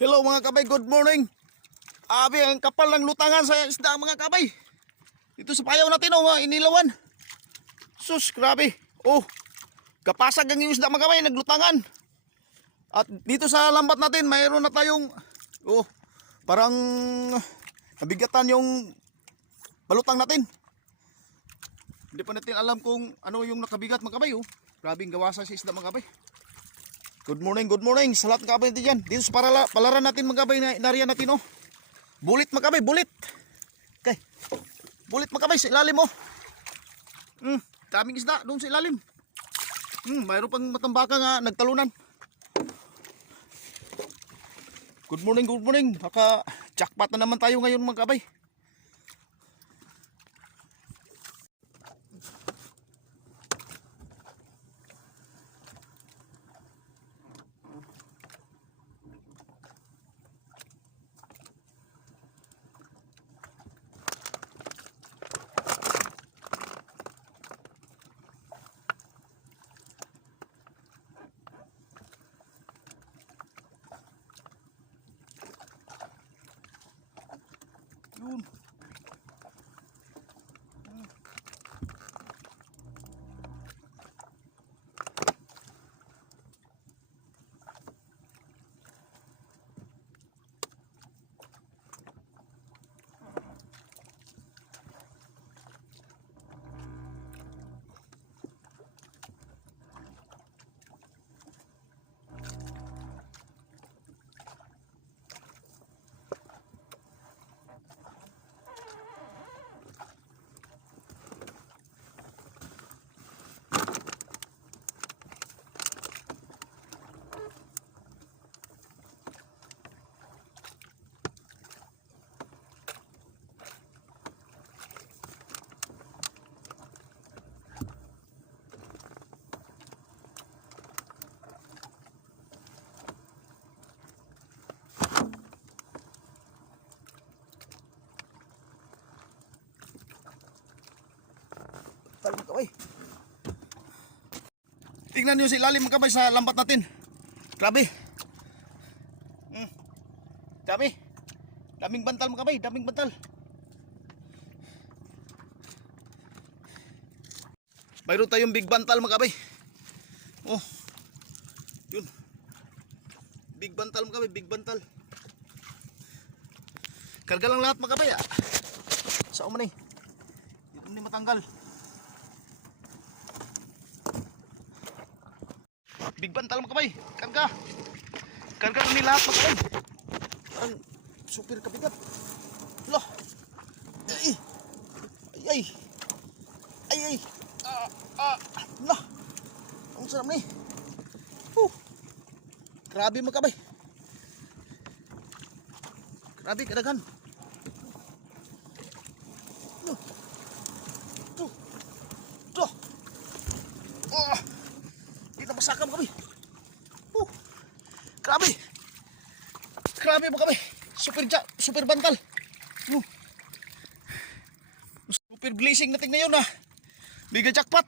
Hello mga kabay, good morning. Abi, ang kapal ng lutangan sa isda mga kabay. Dito sa payaw natin mga inilawan. Sus, grabe. Oh, kapasag ang isda mga kabay, naglutangan. At dito sa lambat natin, mayroon na tayong parang nabigatan yung balutang natin. Hindi pa natin alam kung ano yung nakabigat mga kabay. Grabing gawasa sa isda mga kabay. Good morning sa lahat ng kabay natin dyan. Dito sa palaran natin mga kabay na inarya natin Bulit mga kabay, bulit. Okay. Bulit mga kabay sa ilalim daming isda doon sa ilalim. Mayroon pang matambaka nga nagtalunan. Good morning. Baka jackpot na naman tayo ngayon mga kabay. Yun. Tingnan nyo si ilalim mga kabay sa lambat natin. Grabe. Dami. Daming bantal mga kabay, daming bantal. Mayroon tayong big bantal mga kabay. Yun. Big bantal mga kabay, big bantal. Karga lang lahat mga kabay. Sa umanay. Hindi matanggal. Big bantal mga kabay, karga kami lahat mga kabay. Ang super kabigat. Loh. Ay. Loh. Ang sarap ni. Grabe mga kabay. Grabe kadagan. Masakam kami. Grabe mo kami. Super bantal. Super blazing natin ngayon Biga jackpot.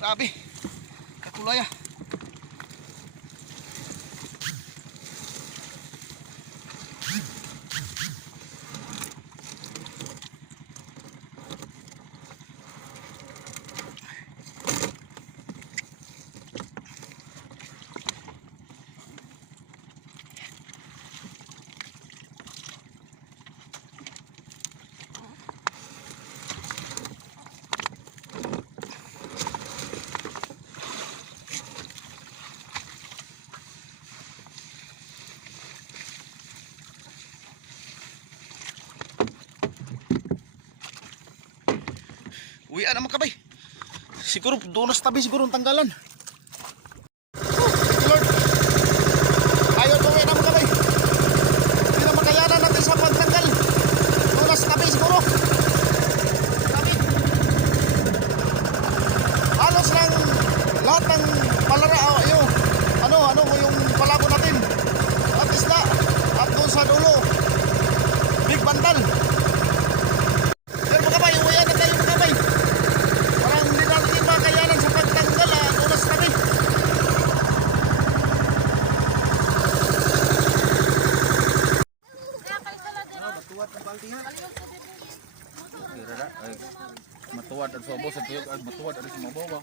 Grabe, kakulay Uwian naman kabay. Siguro doon sa tabi siguro ang tanggalan. Lord. Ayaw uwi naman kabay. Hindi na makayanan natin sa pagtanggal. Doon sa tabi siguro. Tabi. Halos lang lahat ng palara sa ubos sa tuyok at matuwad ari sa mabaw ba.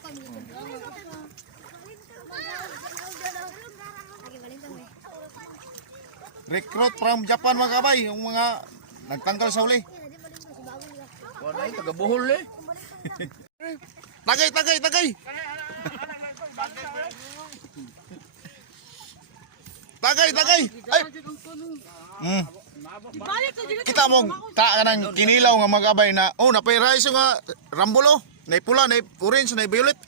Recruit from Japan mga kabay, yung mga nagtanggal sa uli. Wala ay taga Bohol eh. Tagay, tagay, tagay! Tagay, tagay! Ay! Kita mo, ta ka ng kinilaw nga mga kabay na, oh, napay-rice nga rambulo. Na pula, na orange, na violet.